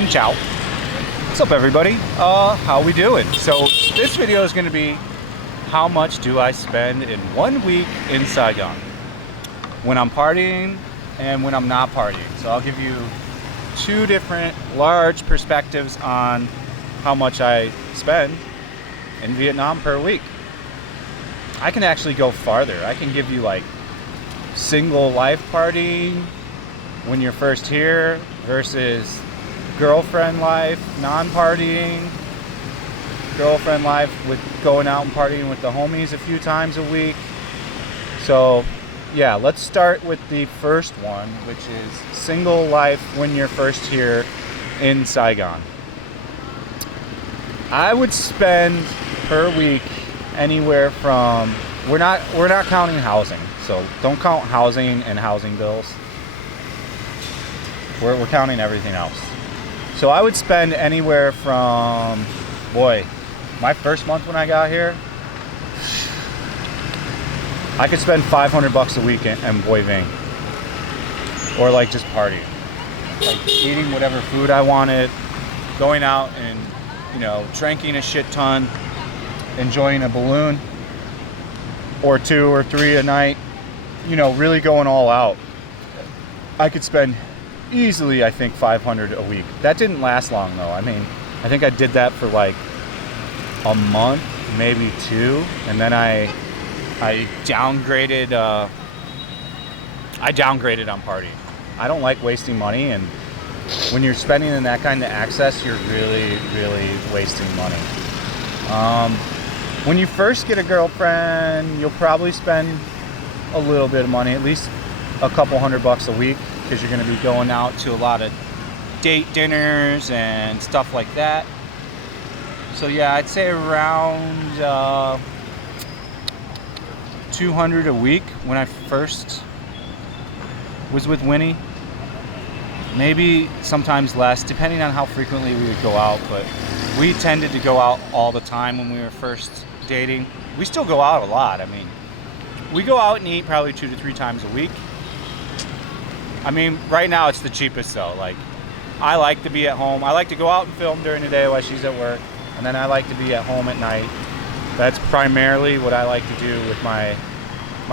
Xin ciao. What's up, everybody? How we doing? So this video is going to be how much do I spend in 1 week in Saigon when I'm partying and when I'm not partying. So I'll give you two different large perspectives on how much I spend in Vietnam per week. I can actually go farther. I can give you like single life partying when you're first here versus girlfriend life, non-partying, girlfriend life with going out and partying with the homies a few times a week. So yeah, let's start with the first one, which is single life when you're first here in Saigon. I would spend per week anywhere from, we're not counting housing, so don't count housing and housing bills. We're counting everything else. So I would spend anywhere from, boy, my first month when I got here, I could spend $500 a week in Boy Ving, or like just partying, like eating whatever food I wanted, going out and, you know, drinking a shit ton, enjoying a balloon or two or three a night, you know, really going all out. I could spend easily, I think, $500 a week. That didn't last long though. I mean, I think I did that for like a month, maybe two, and then I downgraded. I downgraded on partying. I don't like wasting money, and when you're spending in that kind of access, you're really wasting money. When you first get a girlfriend, you'll probably spend a little bit of money, at least a couple $100 a week, because you're going to be going out to a lot of date dinners and stuff like that. So yeah, I'd say around $200 a week when I first was with Winnie. Maybe sometimes less, depending on how frequently we would go out, but we tended to go out all the time when we were first dating. We still go out a lot. I mean, we go out and eat probably 2 to 3 times a week. I mean, right now it's the cheapest though. Like, I like to be at home. I like to go out and film during the day while she's at work, and then I like to be at home at night. That's primarily what I like to do with my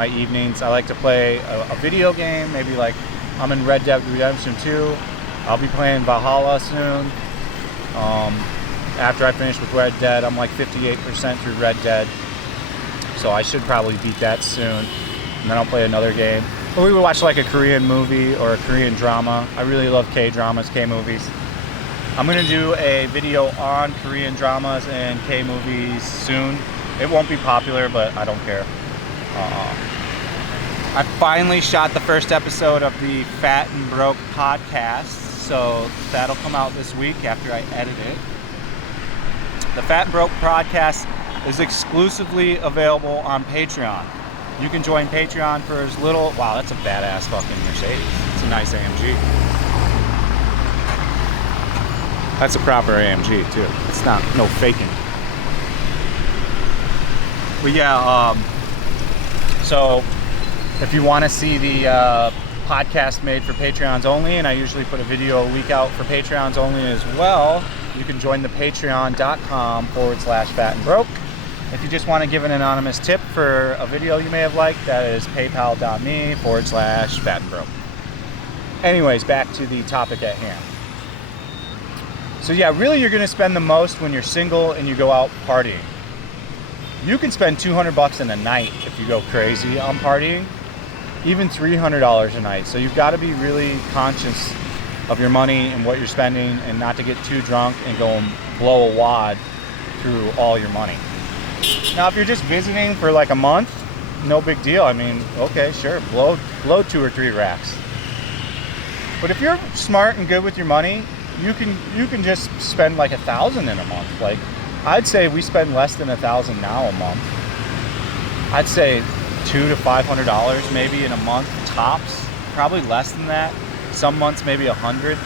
evenings. I like to play a video game. Maybe like I'm in Red Dead Redemption 2. I'll be playing Valhalla soon. After I finish with Red Dead, I'm like 58% through Red Dead, so I should probably beat that soon. And then I'll play another game. Or we would watch like a Korean movie or a Korean drama. I really love K-dramas, K-movies. I'm going to do a video on Korean dramas and K-movies soon. It won't be popular, but I don't care. I finally shot the first episode of the Fat and Broke podcast, so that'll come out this week after I edit it. The Fat and Broke podcast is exclusively available on Patreon. You can join Patreon for as little... Wow, that's a badass fucking Mercedes. It's a nice AMG. That's a proper AMG too. It's not no faking. But yeah, so if you want to see the podcast made for Patreons only, and I usually put a video a week out for Patreons only as well, you can join the patreon.com/Fat and Broke. If you just want to give an anonymous tip for a video you may have liked, that is paypal.me/Fat and Broke. Anyways, back to the topic at hand. So yeah, really you're going to spend the most when you're single and you go out partying. You can spend $200 in a night if you go crazy on partying, even $300 a night. So you've got to be really conscious of your money and what you're spending, and not to get too drunk and go and blow a wad through all your money. Now, if you're just visiting for like a month, no big deal. I mean, okay, sure, blow 2 or 3 racks. But if you're smart and good with your money, you can just spend like $1,000 in a month. Like, I'd say we spend less than $1,000 now a month. I'd say $200 to $500 maybe in a month tops. Probably less than that. Some months maybe $100.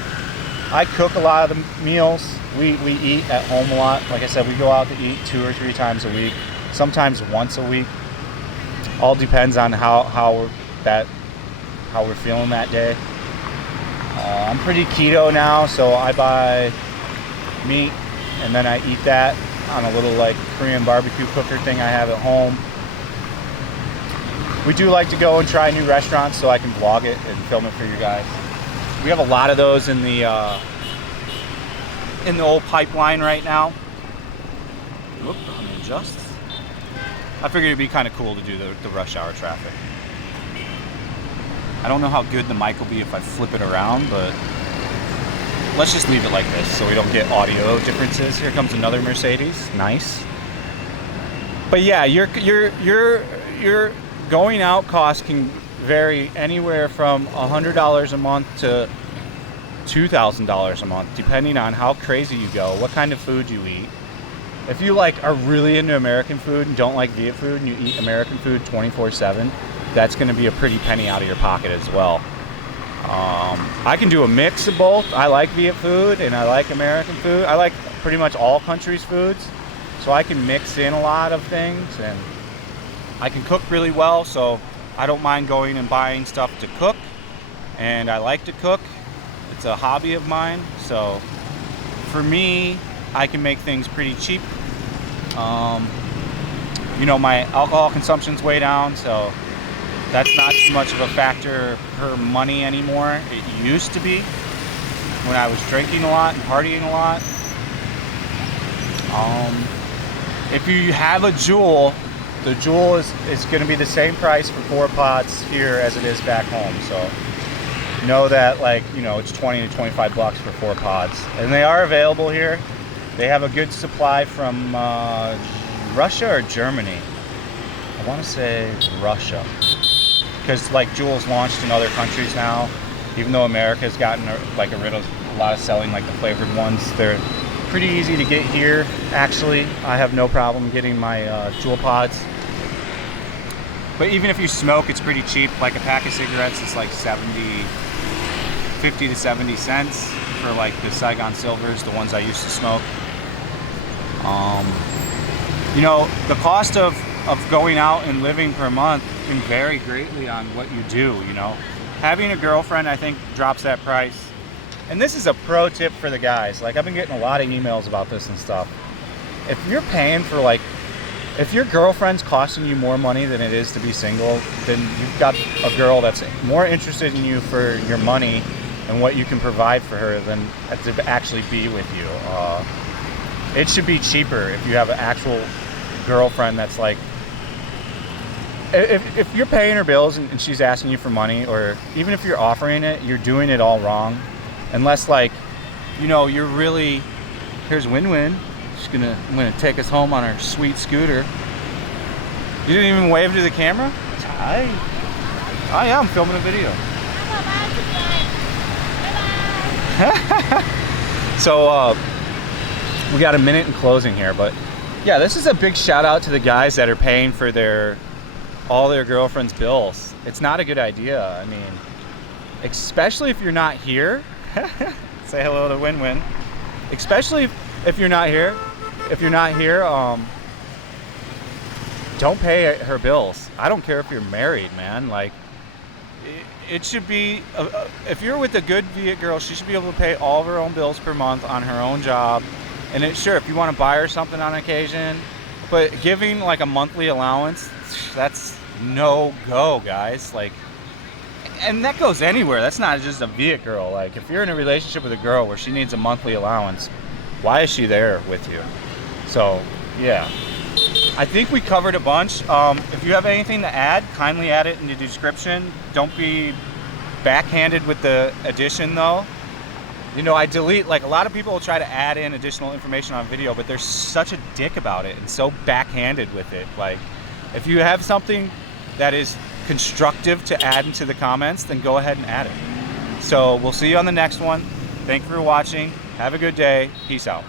I cook a lot of the meals. We eat at home a lot. Like I said, we go out to eat 2 or 3 times a week, sometimes once a week. All depends on how we're feeling that day. I'm pretty keto now, so I buy meat and then I eat that on a little like Korean barbecue cooker thing I have at home. We do like to go and try new restaurants so I can vlog it and film it for you guys. We have a lot of those in the old pipeline right now. Whoop, let me adjust. I figured it'd be kind of cool to do the rush hour traffic. I don't know how good the mic will be if I flip it around, but let's just leave it like this so we don't get audio differences. Here comes another Mercedes. Nice. But yeah, your going out costs can vary anywhere from $100 a month to $2,000 a month, depending on how crazy you go, what kind of food you eat. If you like are really into American food and don't like Viet food and you eat American food 24/7, that's going to be a pretty penny out of your pocket as well. I can do a mix of both. I like Viet food and I like American food. I like pretty much all countries' foods, so I can mix in a lot of things, and I can cook really well, so I don't mind going and buying stuff to cook, and I like to cook. It's a hobby of mine, so for me, I can make things pretty cheap. You know, my alcohol consumption's way down, so that's not too much of a factor per money anymore. It used to be when I was drinking a lot and partying a lot. If you have a Joule, the Joule is going to be the same price for 4 pots here as it is back home. So know that, like, you know, it's 20 to 25 bucks for 4 pods, and they are available here. They have a good supply from Russia or Germany. I want to say Russia, because like Joule's launched in other countries now. Even though America's gotten like rid of a lot of selling like the flavored ones, they're pretty easy to get here. Actually, I have no problem getting my Joule pods. But even if you smoke, it's pretty cheap. Like a pack of cigarettes is like 50 to 70 cents for like the Saigon Silvers, the ones I used to smoke. You know, the cost of going out and living per month can vary greatly on what you do, you know. Having a girlfriend, I think, drops that price. And this is a pro tip for the guys. Like, I've been getting a lot of emails about this and stuff. If you're paying for, like, if your girlfriend's costing you more money than it is to be single, then you've got a girl that's more interested in you for your money and what you can provide for her than to actually be with you. It should be cheaper if you have an actual girlfriend that's like, if you're paying her bills and she's asking you for money, or even if you're offering it, you're doing it all wrong. Unless, like, you know, you're really, here's Win-Win. I'm gonna take us home on our sweet scooter. You didn't even wave to the camera? Hi. Oh yeah, I'm filming a video. So we got a minute in closing here, but yeah, this is a big shout out to the guys that are paying for all their girlfriend's bills. It's not a good idea. I mean, especially if you're not here. Say hello to Win-Win. Especially if you're not here. If you're not here, don't pay her bills. I don't care if you're married, man. Like, it should be, if you're with a good Viet girl, she should be able to pay all of her own bills per month on her own job. And sure, if you want to buy her something on occasion, but giving like a monthly allowance, that's no go, guys. Like, and that goes anywhere. That's not just a Viet girl. Like, if you're in a relationship with a girl where she needs a monthly allowance, why is she there with you? So, yeah. I think we covered a bunch. If you have anything to add, kindly add it in the description. Don't be backhanded with the addition, though. You know, I delete, like, a lot of people will try to add in additional information on video, but they're such a dick about it and so backhanded with it. Like, if you have something that is constructive to add into the comments, then go ahead and add it. So we'll see you on the next one. Thank you for watching. Have a good day. Peace out.